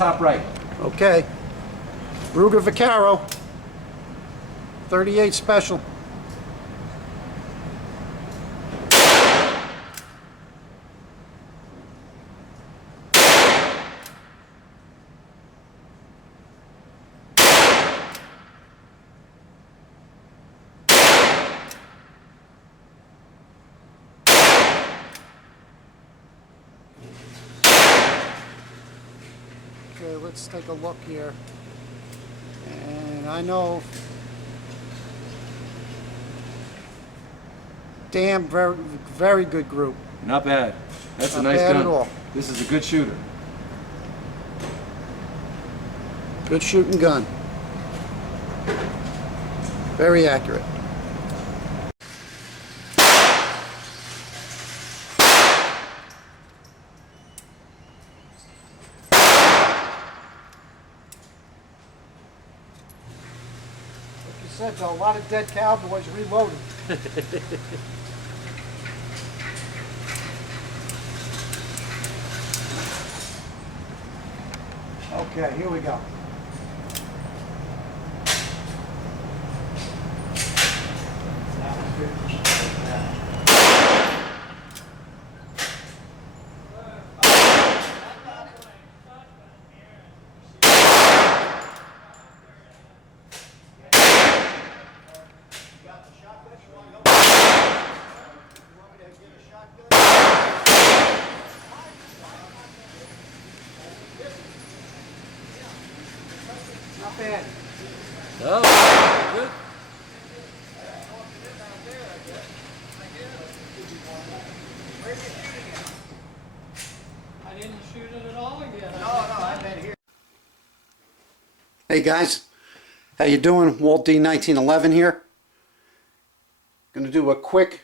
Top right. Okay. Ruger Vaquero. 38 special. Okay, let's take a look here. And I know, damn, very good group. Not bad. That's a Not nice bad gun. at all. This is a good shooter. Good shooting gun. Very accurate. Like you said, though, a lot of dead cowboys reloading. Okay, here we go. Not bad. Oh, good. I didn't shoot it at all again. No, I meant here. Hey guys, how you doing? Walt D 1911 here. Going to do a quick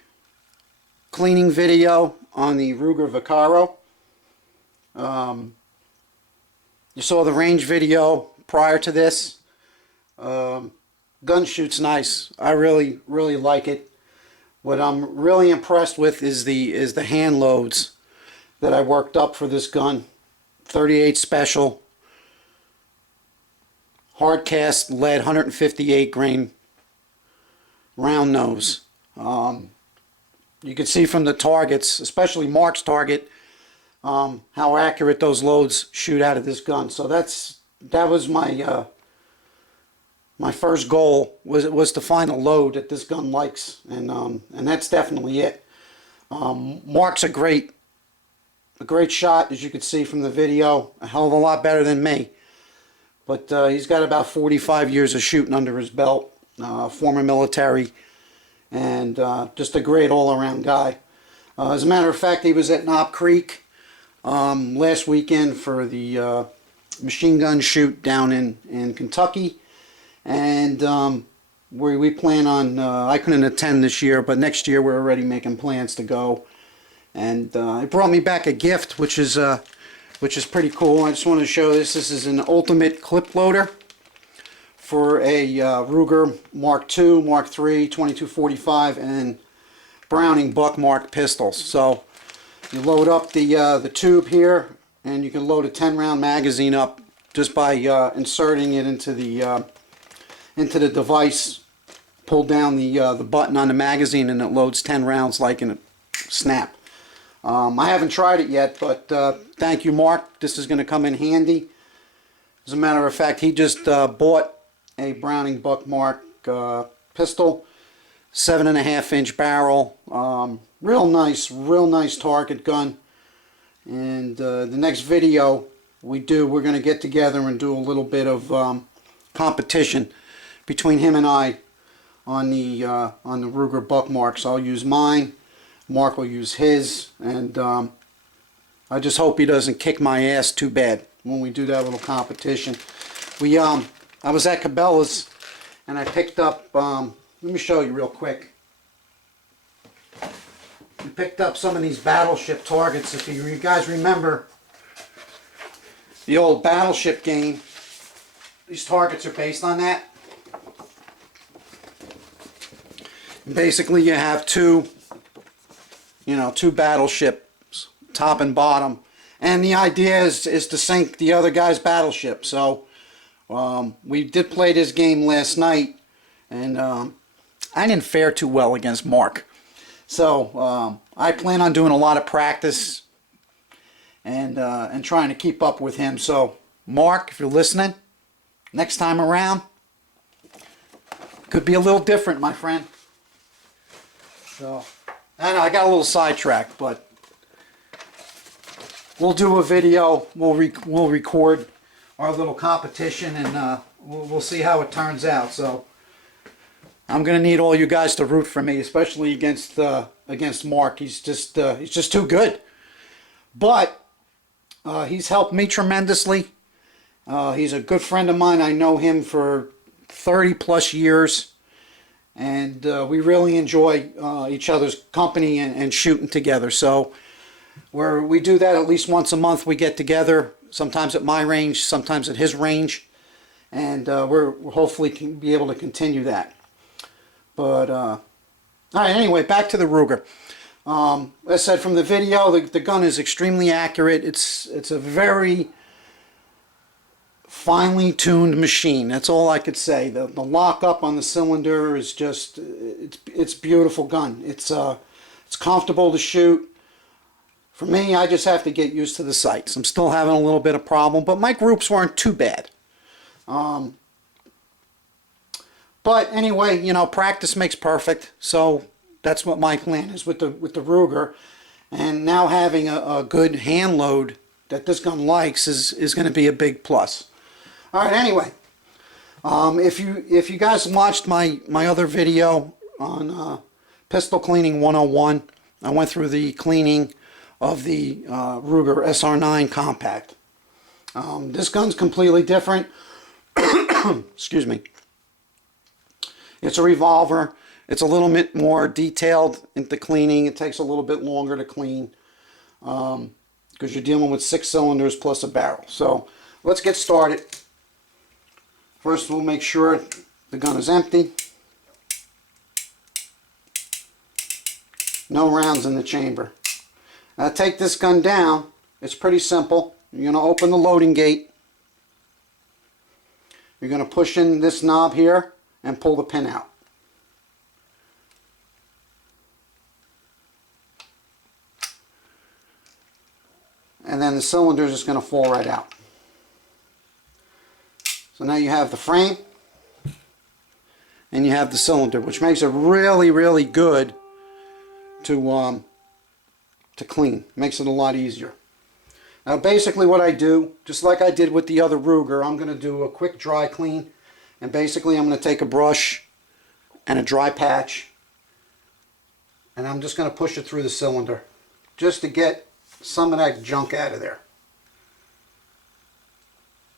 cleaning video on the Ruger Vaquero. You saw the range video prior to this. Gun shoots nice. I really like it. What I'm really impressed with is the hand loads that I worked up for this gun. 38 special, hard cast lead, 158 grain round nose. You can see from the targets, especially Mark's target, how accurate those loads shoot out of this gun. So that was my my first goal was to find a load that this gun likes, and that's definitely it. Mark's a great shot, as you can see from the video. A hell of a lot better than me, but he's got about 45 years of shooting under his belt. Former military, and just a great all-around guy. As a matter of fact, he was at Knob Creek last weekend for the machine gun shoot down in Kentucky, and we plan on, I couldn't attend this year, but next year we're already making plans to go. And it brought me back a gift, which is pretty cool. I just wanted to show this. This is an ultimate clip loader for a Ruger Mark II, Mark III, 2245, and Browning Buckmark pistols. So you load up the tube here, and you can load a 10-round magazine up just by inserting it into the device. Pull down the button on the magazine, and it loads 10 rounds like in a snap. I haven't tried it yet, but thank you, Mark. This is going to come in handy. As a matter of fact, he just bought a Browning Buckmark pistol, 7.5-inch barrel, real nice target gun. And the next video we're going to get together and do a little bit of competition between him and I on the Ruger Buckmark. So I'll use mine, Mark will use his, and I just hope he doesn't kick my ass too bad when we do that little competition. I was at Cabela's and I picked up, let me show you real quick. We picked up some of these Battleship targets. If you guys remember the old Battleship game, these targets are based on that. Basically you have two battleships, top and bottom, And the idea is to sink the other guy's battleship. So we did play this game last night, and I didn't fare too well against Mark. So I plan on doing a lot of practice and trying to keep up with him. So Mark, if you're listening, next time around, could be a little different, my friend. So I know I got a little sidetracked, but we'll do a video. We'll record our little competition, and we'll see how it turns out. So I'm gonna need all you guys to root for me, especially against Mark. He's just too good. But he's helped me tremendously. He's a good friend of mine. I know him for 30 plus years, and we really enjoy each other's company and shooting together. So we do that at least once a month. We get together, sometimes at my range, sometimes at his range, and we're hopefully can be able to continue that. But all right, anyway, back to the Ruger. As I said from the video, the gun is extremely accurate. It's a very finely tuned machine. That's all I could say. The lockup on the cylinder is just it's beautiful gun. It's comfortable to shoot. For me, I just have to get used to the sights. I'm still having a little bit of problem, but my groups weren't too bad. But anyway, you know, practice makes perfect. So that's what my plan is with the Ruger. And now having a good hand load that this gun likes is going to be a big plus. All right. Anyway, if you guys watched my other video on pistol cleaning 101, I went through the cleaning of the Ruger SR9 Compact. This gun's completely different. Excuse me. It's a revolver. It's a little bit more detailed into cleaning. It takes a little bit longer to clean because you're dealing with 6 cylinders plus a barrel. So let's get started. First, we'll make sure the gun is empty. No rounds in the chamber. Now, to take this gun down, it's pretty simple. You're going to open the loading gate. You're going to push in this knob here and pull the pin out. And then the cylinder is just going to fall right out. So now you have the frame and you have the cylinder, which makes it really, really good to clean. Makes it a lot easier. Now basically what I do, just like I did with the other Ruger, I'm going to do a quick dry clean. And basically I'm going to take a brush and a dry patch, and I'm just going to push it through the cylinder just to get some of that junk out of there.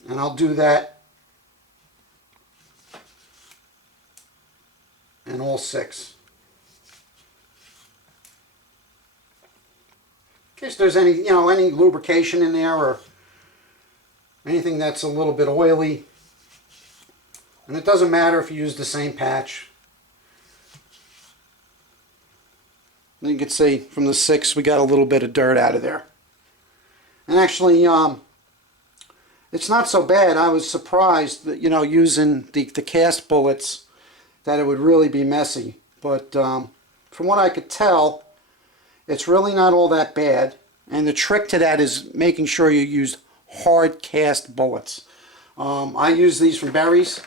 And I'll do that in all 6. In case there's any lubrication in there or anything that's a little bit oily. And it doesn't matter if you use the same patch. You can see from the 6 we got a little bit of dirt out of there. And actually it's not so bad. I was surprised that, you know, using the cast bullets, that it would really be messy. But from what I could tell, it's really not all that bad. And the trick to that is making sure you use hard cast bullets. I use these from Berry's.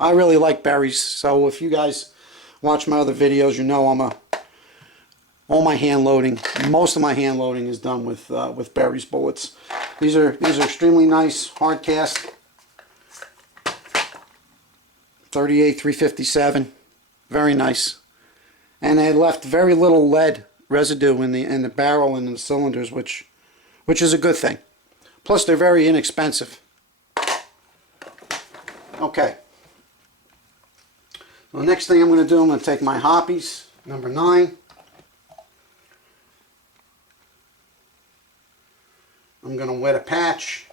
I really like Berry's, so if you guys watch my other videos, you know all my hand loading, most of my hand loading is done with Berry's bullets. These are extremely nice, hard cast. 38 357, very nice, and they left very little lead residue in the barrel and in the cylinders, which is a good thing. Plus, they're very inexpensive. Okay. So the next thing I'm going to do, I'm going to take my Hoppies, number 9. I'm going to wet a patch.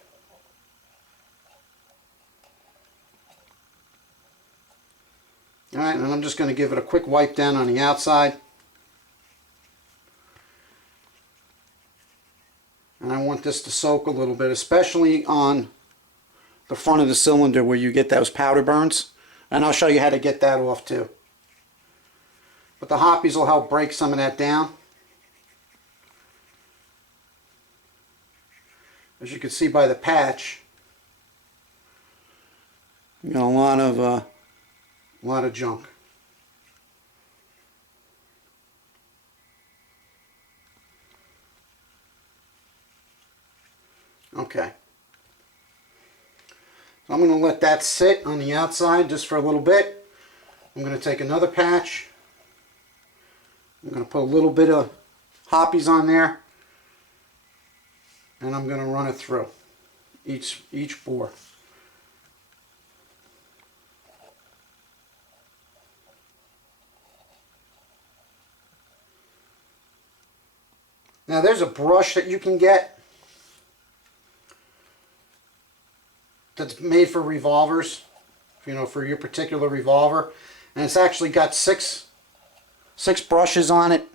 Alright, and I'm just going to give it a quick wipe down on the outside. And I want this to soak a little bit, especially on the front of the cylinder where you get those powder burns. And I'll show you how to get that off too. But the hoppies will help break some of that down. As you can see by the patch, you got a lot of junk. Okay. So I'm going to let that sit on the outside just for a little bit. I'm going to take another patch. I'm going to put a little bit of hoppies on there. And I'm going to run it through each bore. Now there's a brush that you can get that's made for revolvers, you know, for your particular revolver, and it's actually got six brushes on it,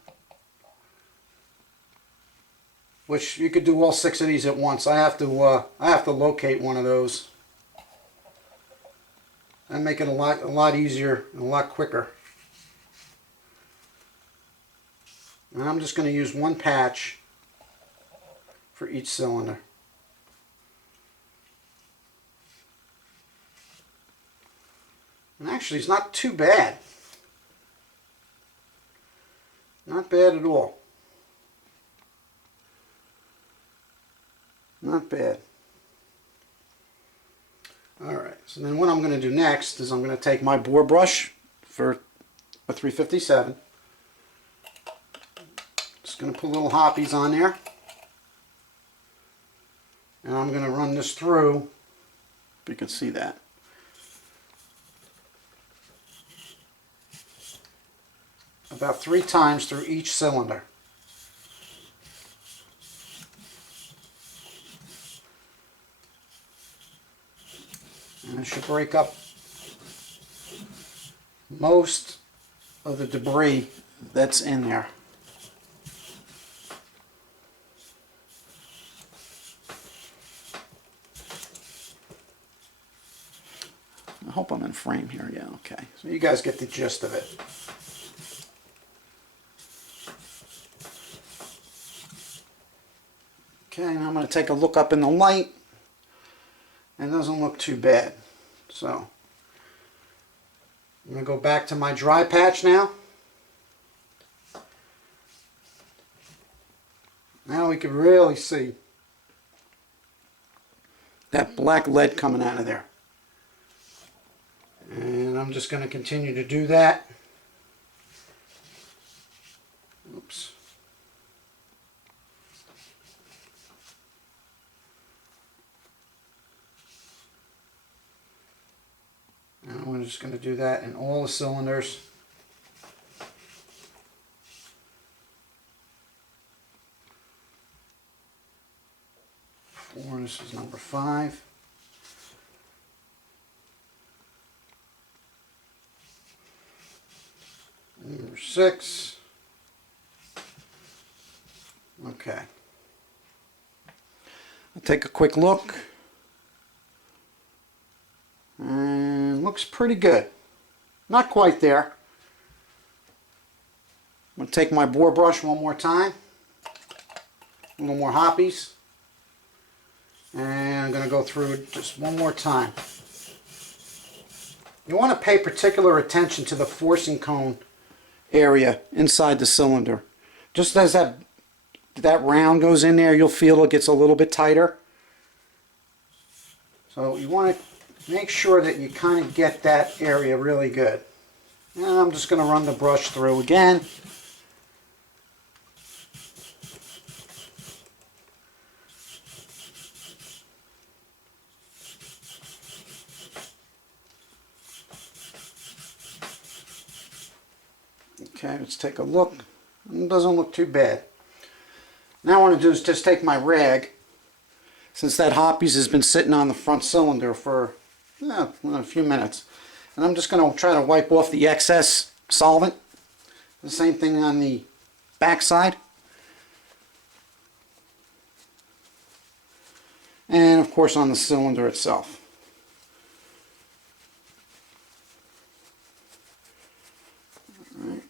which you could do all 6 of these at once. I have to locate one of those and make it a lot easier and a lot quicker. And I'm just going to use one patch for each cylinder. And actually, it's not too bad. Not bad at all. Not bad. Alright, so then what I'm going to do next is I'm going to take my bore brush for a 357. Just going to put little hoppies on there. And I'm going to run this through, if you can see that. About 3 times through each cylinder. And it should break up most of the debris that's in there. I hope I'm in frame here. Yeah, okay. So you guys get the gist of it. Okay, now I'm going to take a look up in the light. And it doesn't look too bad. So I'm going to go back to my dry patch now. Now we can really see that black lead coming out of there. And I'm just going to continue to do that. Oops. And we're just going to do that in all the cylinders. This is number 5. Number 6. Okay. I'll take a quick look. And looks pretty good. Not quite there. I'm going to take my bore brush one more time. A little more hoppies. And I'm going to go through it just one more time. You want to pay particular attention to the forcing cone area inside the cylinder. Just as that round goes in there, you'll feel it gets a little bit tighter. So you want to make sure that you kind of get that area really good. And I'm just going to run the brush through again. Okay, let's take a look. It doesn't look too bad. Now what I want to do is just take my rag, since that hoppies has been sitting on the front cylinder for a few minutes. And I'm just going to try to wipe off the excess solvent. The same thing on the back side. and of course on the cylinder itself. Alright.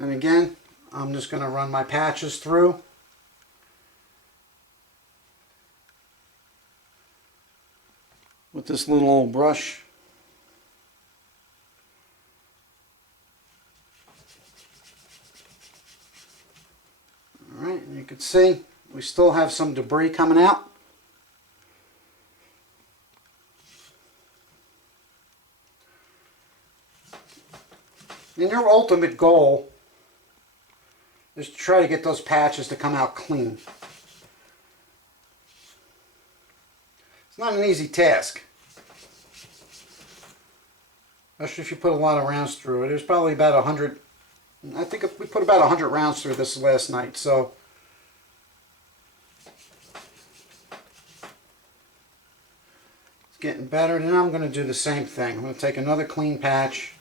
And again, I'm just going to run my patches through. With this little old brush. Alright, and you can see we still have some debris coming out. And your ultimate goal is to try to get those patches to come out clean. It's not an easy task. Especially if you put a lot of rounds through it. There's probably about 100, I think we put about 100 rounds through this last night, so. It's getting better, and now I'm going to do the same thing. I'm going to take another clean patch.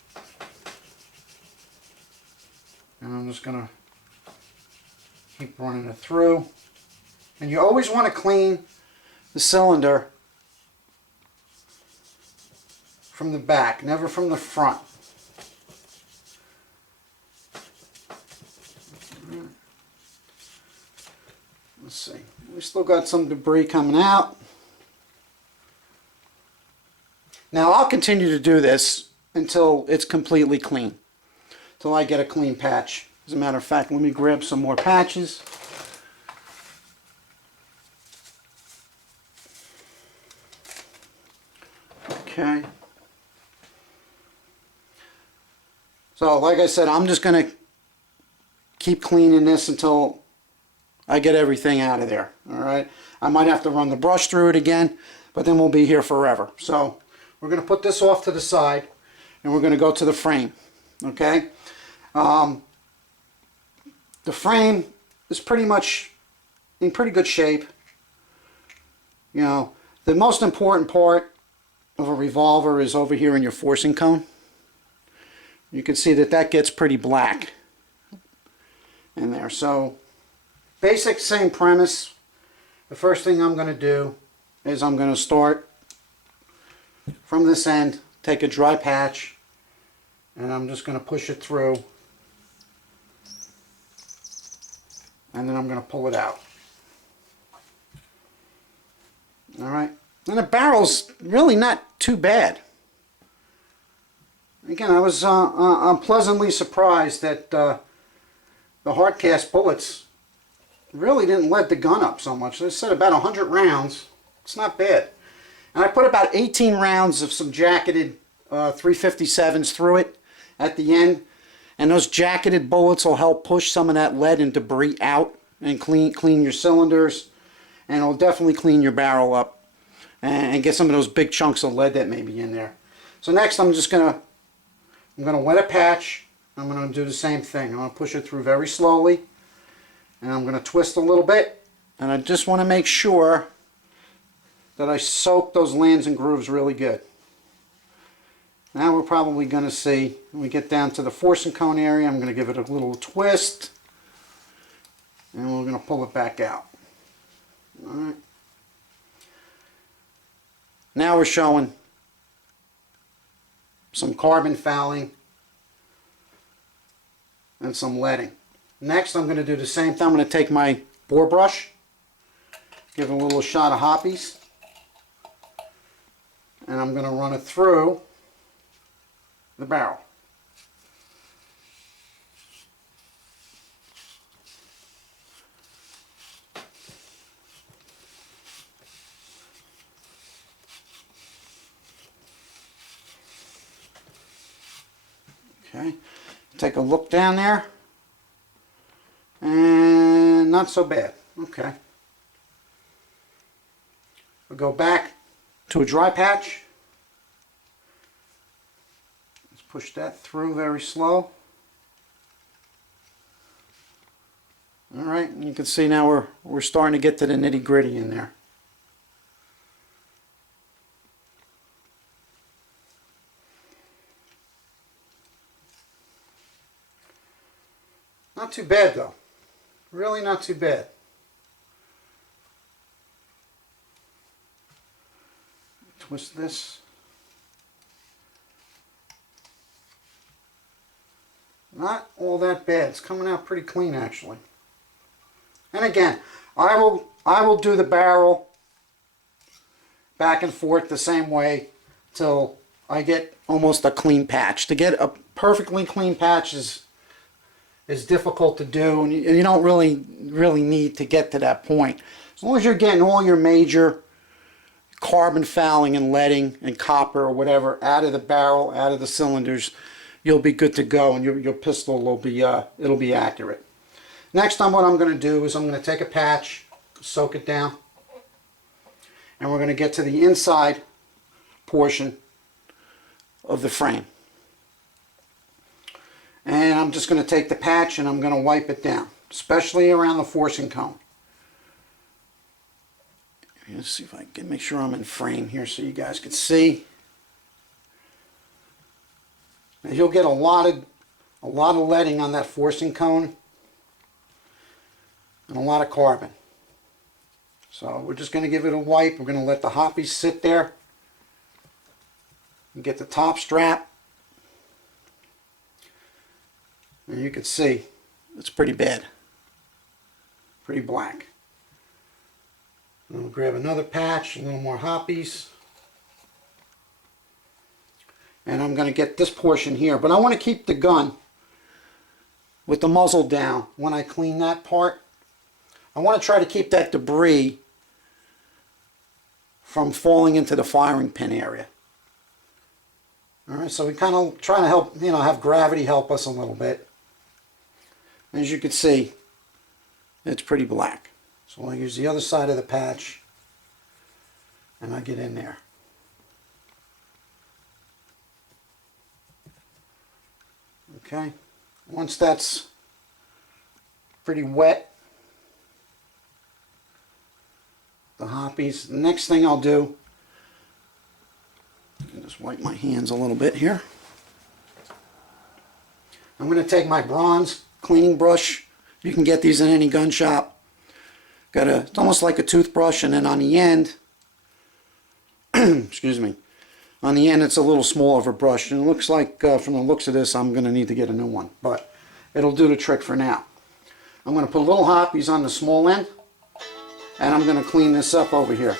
And I'm just going to keep running it through. And you always want to clean the cylinder from the back, never from the front. Let's see. We still got some debris coming out. Now I'll continue to do this until it's completely clean. Until I get a clean patch. As a matter of fact, let me grab some more patches. Okay. So, like I said, I'm just going to keep cleaning this until I get everything out of there. Alright? I might have to run the brush through it again, but then we'll be here forever. So, we're going to put this off to the side, and we're going to go to the frame. Okay? The frame is pretty much in pretty good shape. You know, the most important part of a revolver is over here in your forcing cone. You can see that that gets pretty black in there. So, basic same premise. The first thing I'm going to do is I'm going to start from this end, take a dry patch, and I'm just going to push it through, and then I'm going to pull it out. Alright, and the barrel's really not too bad. Again, I'm pleasantly surprised that the hard cast bullets really didn't lead the gun up so much. They said about 100 rounds. It's not bad. And I put about 18 rounds of some jacketed 357s through it at the end. And those jacketed bullets will help push some of that lead and debris out and clean your cylinders. And it'll definitely clean your barrel up and get some of those big chunks of lead that may be in there. So next I'm going to wet a patch. I'm going to do the same thing. I'm going to push it through very slowly. And I'm going to twist a little bit. And I just want to make sure that I soak those lands and grooves really good. Now we're probably going to see, when we get down to the forcing cone area, I'm going to give it a little twist. And we're going to pull it back out. Alright. Now we're showing some carbon fouling and some leading. Next I'm going to do the same thing. I'm going to take my bore brush, give it a little shot of hoppies, and I'm going to run it through the barrel. Okay, take a look down there, and not so bad. Okay, we'll go back to a dry patch. Let's push that through very slow. All right, and you can see now we're starting to get to the nitty-gritty in there. Not too bad though. Really not too bad. twist this. Not all that bad. It's coming out pretty clean actually. And again, I will do the barrel back and forth the same way till I get almost a clean patch. To get a perfectly clean patch is difficult to do, and you don't really need to get to that point. As long as you're getting all your major carbon fouling and leading and copper or whatever out of the barrel, out of the cylinders, you'll be good to go, and your pistol will be it'll be accurate. Next time, what I'm going to do is I'm going to take a patch, soak it down, and we're going to get to the inside portion of the frame. And I'm just going to take the patch and I'm going to wipe it down, especially around the forcing cone. Let's see if I can make sure I'm in frame here so you guys can see. And you'll get a lot of leading on that forcing cone and a lot of carbon. So we're just going to give it a wipe. We're going to let the hoppies sit there and get the top strap. And you can see it's pretty bad, pretty black. And we'll grab another patch, a little more hoppies. And I'm going to get this portion here, but I want to keep the gun with the muzzle down when I clean that part. I want to try to keep that debris from falling into the firing pin area. Alright, so we kind of try to help, have gravity help us a little bit. As you can see, it's pretty black. So I'll use the other side of the patch and I get in there. Okay, once that's pretty wet, the hoppies, the next thing I'll do, I'll just wipe my hands a little bit here. I'm going to take my bronze cleaning brush. You can get these in any gun shop. It's almost like a toothbrush, and then on the end, excuse me, on the end it's a little smaller of a brush, and it looks like from the looks of this I'm going to need to get a new one, but it'll do the trick for now. I'm going to put little hoppies on the small end, and I'm going to clean this up over here.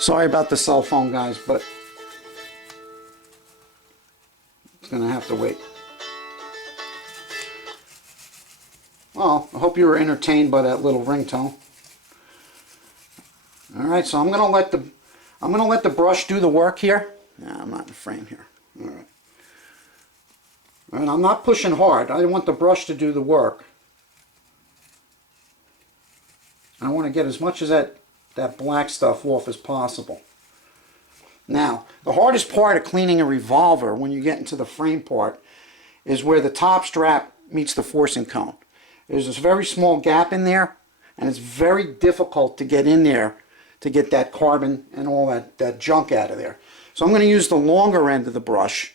Sorry about the cell phone, guys, but it's going to have to wait. Well, I hope you were entertained by that little ringtone. All right, so I'm going to let the brush do the work here. Nah, I'm not in the frame here. All right. And I'm not pushing hard. I want the brush to do the work. I want to get as much of that black stuff off as possible. Now, the hardest part of cleaning a revolver when you get into the frame part is where the top strap meets the forcing cone. There's this very small gap in there, and it's very difficult to get in there to get that carbon and all that junk out of there. So I'm going to use the longer end of the brush,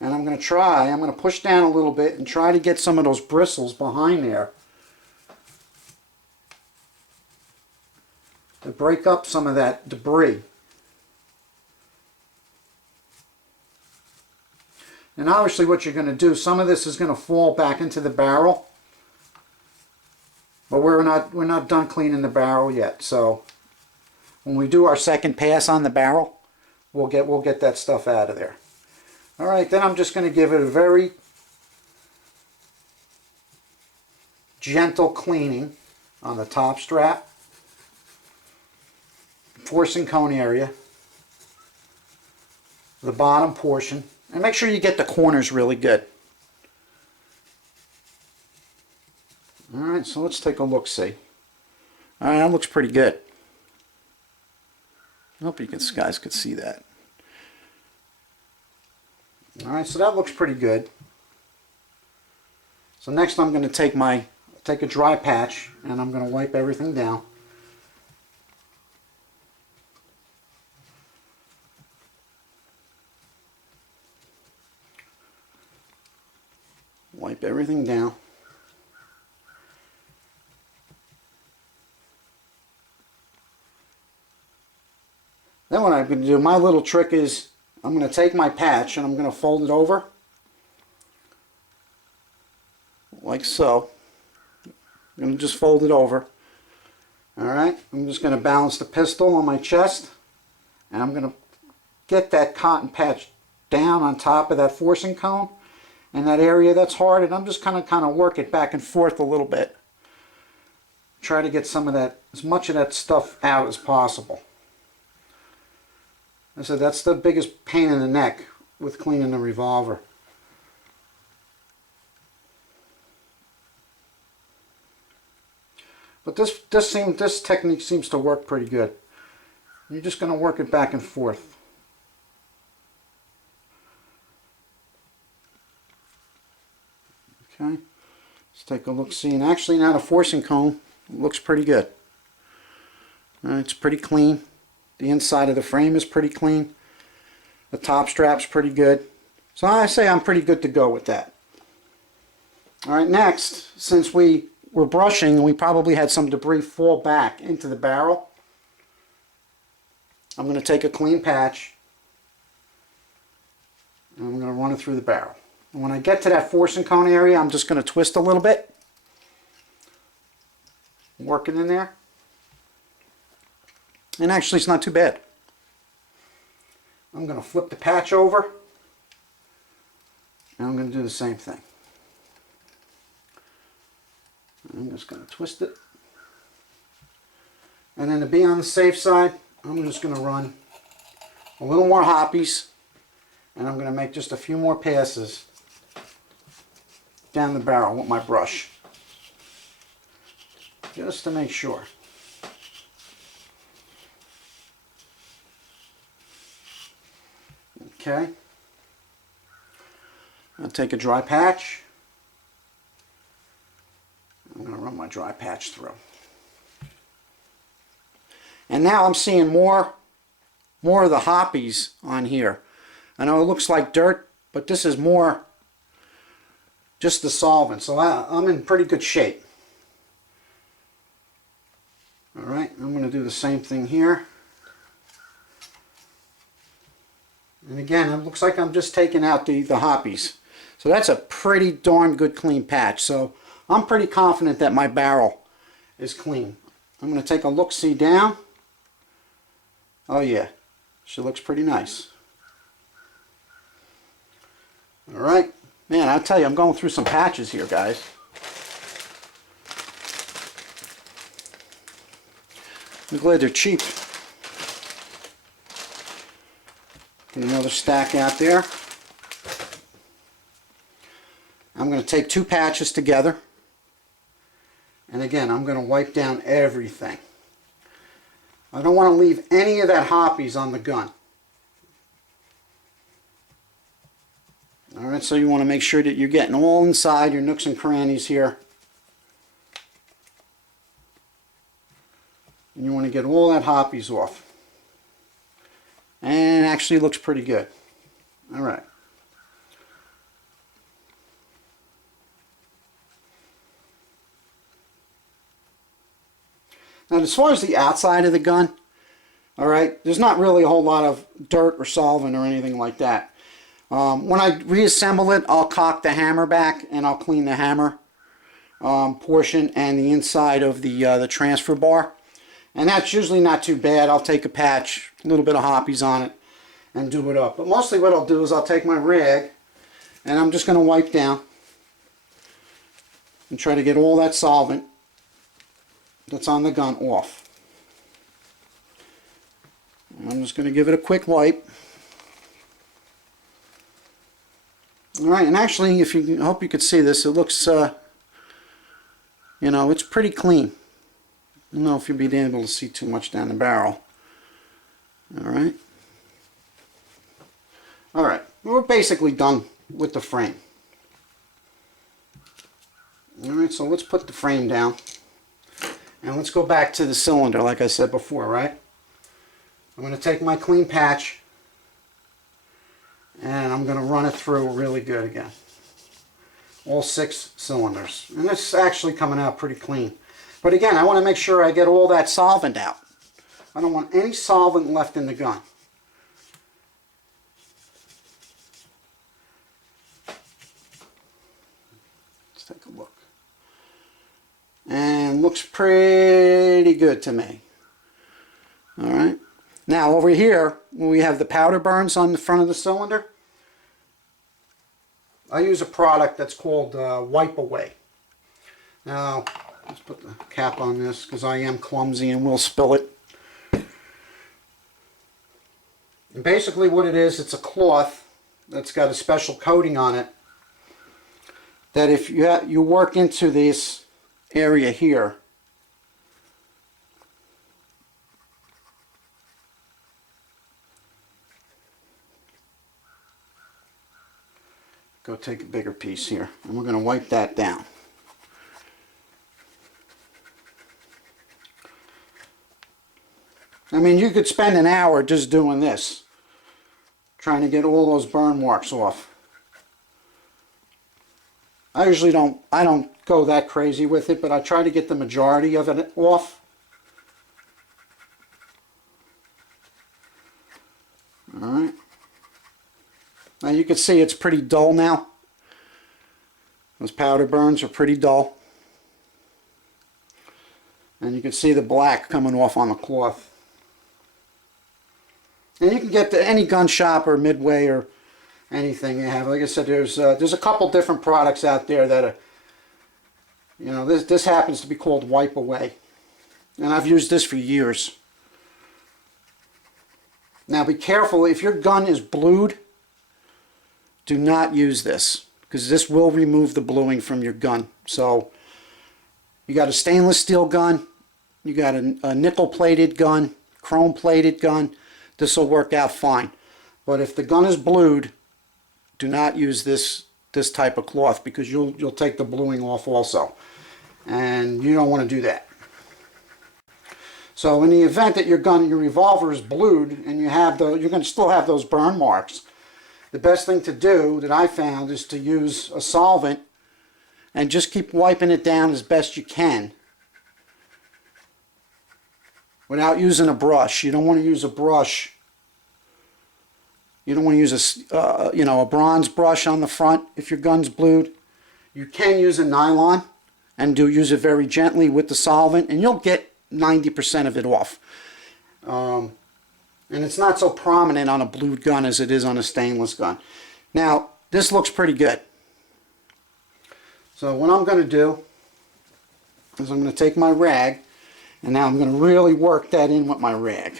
and I'm going to push down a little bit and try to get some of those bristles behind there to break up some of that debris. And obviously what you're going to do, some of this is going to fall back into the barrel, but we're not done cleaning the barrel yet. So when we do our second pass on the barrel, we'll get that stuff out of there. All right, then I'm just going to give it a very gentle cleaning on the top strap, forcing cone area, the bottom portion, and make sure you get the corners really good. Alright, so let's take a look-see. Alright, that looks pretty good. I hope you guys could see that. Alright, so that looks pretty good. So next I'm going to take a dry patch and I'm going to wipe everything down. Wipe everything down. I'm going to do, my little trick is I'm going to take my patch and I'm going to fold it over like so. I'm going to just fold it over. Alright, I'm just going to balance the pistol on my chest, and I'm going to get that cotton patch down on top of that forcing cone and that area that's hard, and I'm just going to kind of work it back and forth a little bit. Try to get some of that, as much of that stuff out as possible. I said that's the biggest pain in the neck with cleaning the revolver. But this technique seems to work pretty good. You're just going to work it back and forth. Okay, let's take a look. See, and actually now the forcing cone looks pretty good. It's pretty clean. The inside of the frame is pretty clean. The top strap's pretty good. So I say I'm pretty good to go with that. Alright, next, since we were brushing and we probably had some debris fall back into the barrel, I'm going to take a clean patch and I'm going to run it through the barrel. And when I get to that forcing cone area, I'm just going to twist a little bit. Work it in there. And actually it's not too bad. I'm going to flip the patch over and I'm going to do the same thing. I'm just going to twist it. And then to be on the safe side, I'm just going to run a little more hoppies, and I'm going to make just a few more passes down the barrel with my brush, just to make sure. Okay. I'll take a dry patch. I'm going to run my dry patch through. And now I'm seeing more of the hoppies on here. I know it looks like dirt, but this is more just the solvent. So I'm in pretty good shape. Alright, I'm going to do the same thing here. And again, it looks like I'm just taking out the hoppies. So that's a pretty darn good clean patch. So I'm pretty confident that my barrel is clean. I'm going to take a look-see down. Oh yeah, she looks pretty nice. Alright, man, I'll tell you, I'm going through some patches here, guys. I'm glad they're cheap. Get another stack out there. I'm going to take two patches together. And again, I'm going to wipe down everything. I don't want to leave any of that hoppies on the gun. Alright, so you want to make sure that you're getting all inside your nooks and crannies here. And you want to get all that hoppies off. And it actually looks pretty good. Alright. Now, as far as the outside of the gun, alright, there's not really a whole lot of dirt or solvent or anything like that. When I reassemble it, I'll cock the hammer back and I'll clean the hammer portion and the inside of the transfer bar. And that's usually not too bad. I'll take a patch, a little bit of hoppies on it, and do it up. But mostly what I'll do is I'll take my rag and I'm just going to wipe down and try to get all that solvent that's on the gun off. I'm just going to give it a quick wipe. Alright, and actually, if you, I hope you could see this, it looks, you know, it's pretty clean. I don't know if you'll be able to see too much down the barrel. Alright. Alright, we're basically done with the frame. Alright, so let's put the frame down. And let's go back to the cylinder like I said before, right? I'm going to take my clean patch and I'm going to run it through really good again. All 6 cylinders. And this is actually coming out pretty clean. But again, I want to make sure I get all that solvent out. I don't want any solvent left in the gun. take a look. And looks pretty good to me. All right. Now over here, when we have the powder burns on the front of the cylinder, I use a product that's called Wipe Away. Now, let's put the cap on this because I am clumsy and will spill it. And basically what it is, it's a cloth that's got a special coating on it that if you work into this area here, go take a bigger piece here and we're going to wipe that down. I mean, you could spend an hour just doing this, trying to get all those burn marks off. I usually don't go that crazy with it, but I try to get the majority of it off. All right. Now you can see it's pretty dull now. Those powder burns are pretty dull. And you can see the black coming off on the cloth. And you can get to any gun shop or Midway or anything you have. Like I said, there's a couple different products out there that are, you know, this happens to be called Wipe Away. And I've used this for years. Now be careful, if your gun is blued, do not use this, because this will remove the bluing from your gun. So you got a stainless steel gun, you got a nickel plated gun, chrome plated gun, this will work out fine. But if the gun is blued, do not use this type of cloth, because you'll take the bluing off also, and you don't want to do that. So in the event that your revolver is blued and you're going to still have those burn marks, the best thing to do that I found is to use a solvent and just keep wiping it down as best you can without using a brush. You don't want to use a brush. You don't want to use a bronze brush on the front if your gun's blued. You can use a nylon and use it very gently with the solvent, and you'll get 90% of it off. And it's not so prominent on a blued gun as it is on a stainless gun. Now, this looks pretty good. So what I'm going to do is I'm going to take my rag, and now I'm going to really work that in with my rag.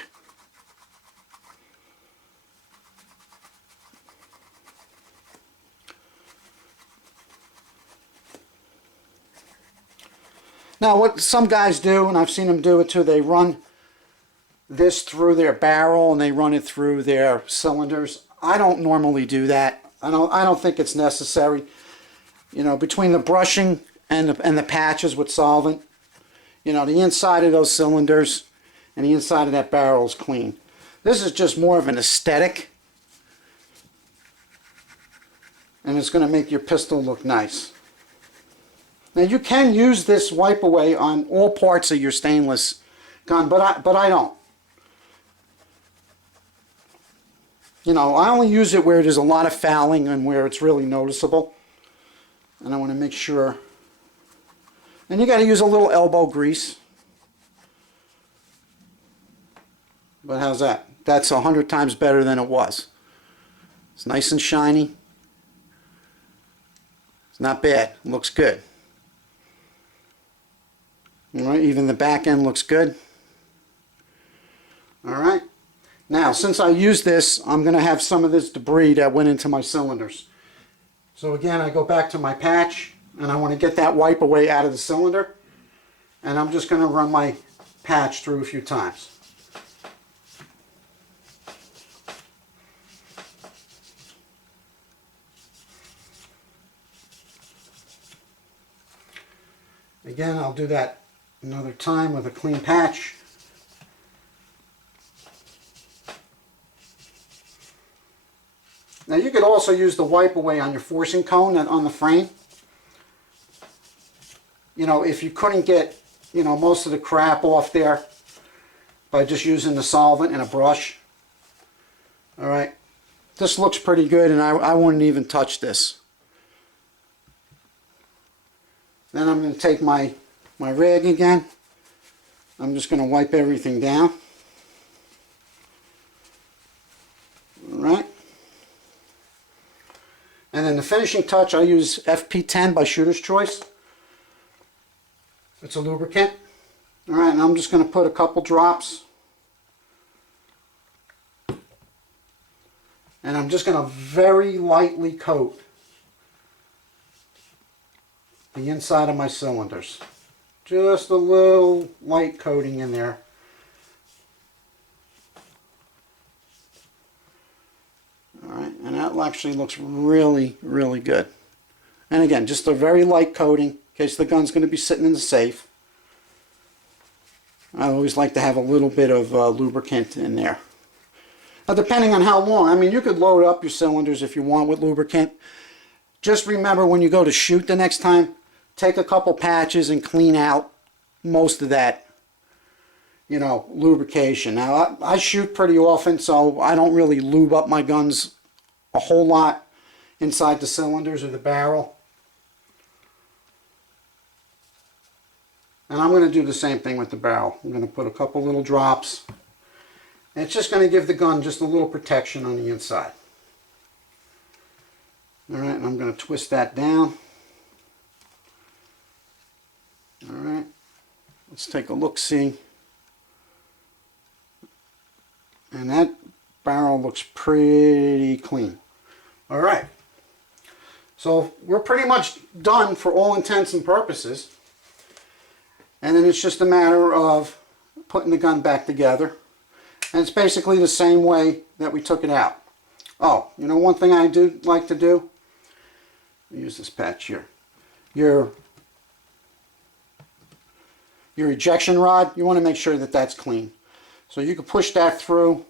Now what some guys do, and I've seen them do it too, they run this through their barrel and they run it through their cylinders. I don't normally do that. I don't think it's necessary. You know, between the brushing and the patches with solvent, you know, the inside of those cylinders and the inside of that barrel is clean. This is just more of an aesthetic, and it's going to make your pistol look nice. Now you can use this Wipe Away on all parts of your stainless gun, but I don't. You know, I only use it where there's a lot of fouling and where it's really noticeable. And I want to make sure. And you got to use a little elbow grease. But how's that? That's 100 times better than it was. It's nice and shiny. It's not bad. It looks good. Alright, even the back end looks good. Alright, now since I used this, I'm going to have some of this debris that went into my cylinders. So again, I go back to my patch, and I want to get that Wipe Away out of the cylinder, and I'm just going to run my patch through a few times. Again, I'll do that another time with a clean patch. Now you could also use the Wipe Away on your forcing cone on the frame. You know, if you couldn't get, you know, most of the crap off there by just using the solvent and a brush. Alright, this looks pretty good, and I wouldn't even touch this. Then I'm going to take my rag again. I'm just going to wipe everything down. Alright. And then the finishing touch, I use FP10 by Shooter's Choice. It's a lubricant. Alright, and I'm just going to put a couple drops. And I'm just going to very lightly coat the inside of my cylinders. Just a little light coating in there. Alright, and that actually looks really, really good. And again, just a very light coating in case the gun's going to be sitting in the safe. I always like to have a little bit of lubricant in there. Now, depending on how long, I mean, you could load up your cylinders if you want with lubricant. Just remember when you go to shoot the next time, take a couple patches and clean out most of that, you know, lubrication. Now, I shoot pretty often, so I don't really lube up my guns a whole lot inside the cylinders or the barrel. And I'm going to do the same thing with the barrel. I'm going to put a couple little drops. And it's just going to give the gun just a little protection on the inside. Alright, and I'm going to twist that down. Alright, let's take a look-see. And that barrel looks pretty clean. Alright, so we're pretty much done for all intents and purposes. And then it's just a matter of putting the gun back together. And it's basically the same way that we took it out. Oh, you know, one thing I do like to do, use this patch here. Your ejection rod, you want to make sure that that's clean. So you can push that through,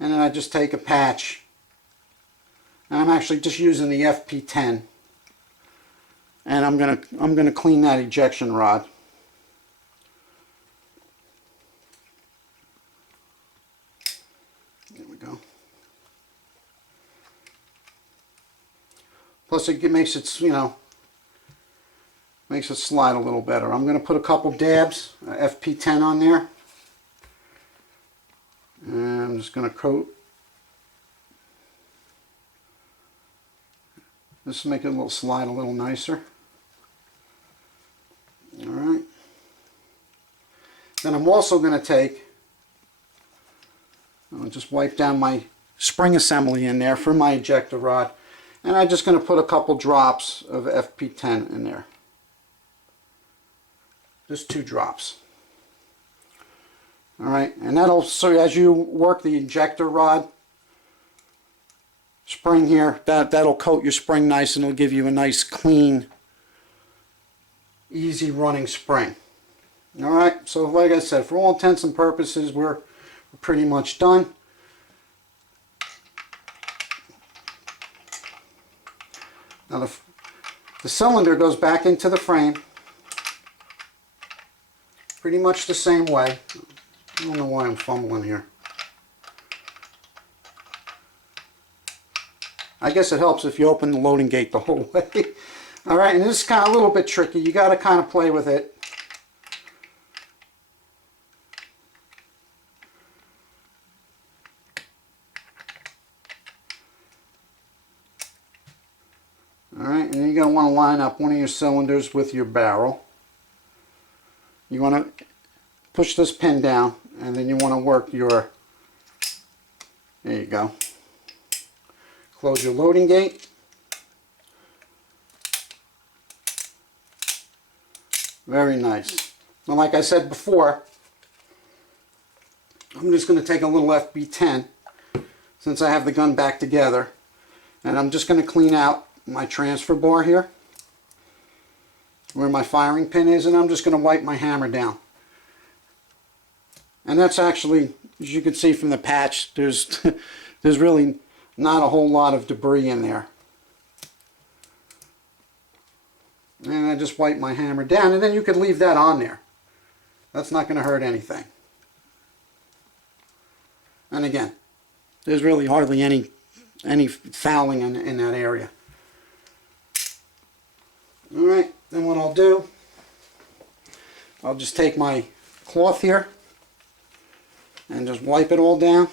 and then I just take a patch, and I'm actually just using the FP10, and I'm gonna clean that ejection rod. There we go. Plus it makes it, you know, makes it slide a little better. I'm going to put a couple dabs FP10 on there. And I'm just going to coat. This will make it a little slide a little nicer. Alright. Then I'm also going to take, I'll just wipe down my spring assembly in there for my ejector rod. And I'm just going to put a couple drops of FP10 in there. Just 2 drops. Alright, and that'll, so as you work the injector rod spring here, that'll coat your spring nice and it'll give you a nice clean, easy running spring. Alright, so like I said, for all intents and purposes, we're pretty much done. Now the cylinder goes back into the frame pretty much the same way. I don't know why I'm fumbling here. I guess it helps if you open the loading gate the whole way. Alright, and this is kind of a little bit tricky. You got to kind of play with it. Alright, and then you're going to want to line up one of your cylinders with your barrel. You want to push this pin down, and then you want to work your, there you go. Close your loading gate. Very nice. Now, like I said before, I'm just going to take a little FB10, since I have the gun back together, and I'm just going to clean out my transfer bar here, where my firing pin is, and I'm just going to wipe my hammer down. And that's actually, as you can see from the patch, there's really not a whole lot of debris in there. And I just wipe my hammer down, and then you could leave that on there. That's not going to hurt anything. And again, there's really hardly any fouling in that area. Alright, then what I'll do, I'll just take my cloth here and just wipe it all down.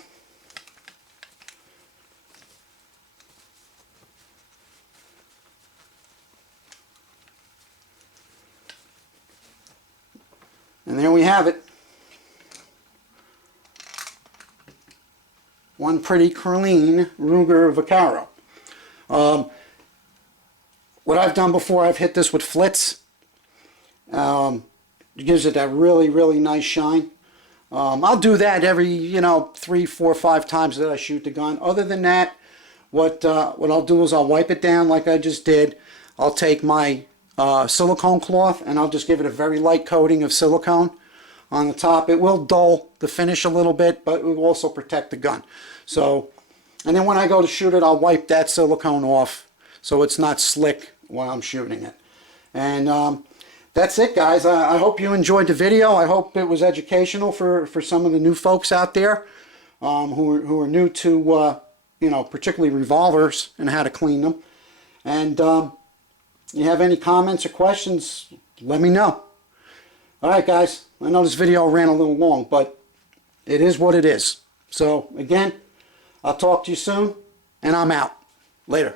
And there we have it. One pretty clean Ruger Vaquero. What I've done before, I've hit this with flits. It gives it that really, really nice shine. I'll do that every, 3, 4, 5 times that I shoot the gun. Other than that, what I'll do is I'll wipe it down like I just did. I'll take my silicone cloth and I'll just give it a very light coating of silicone on the top. It will dull the finish a little bit, but it will also protect the gun. So, and then when I go to shoot it, I'll wipe that silicone off so it's not slick while I'm shooting it. And that's it, guys. I hope you enjoyed the video. I hope it was educational for some of the new folks out there who are new to, particularly revolvers and how to clean them. And you have any comments or questions, let me know. Alright, guys. I know this video ran a little long, but it is what it is. So, again, I'll talk to you soon, and I'm out. Later.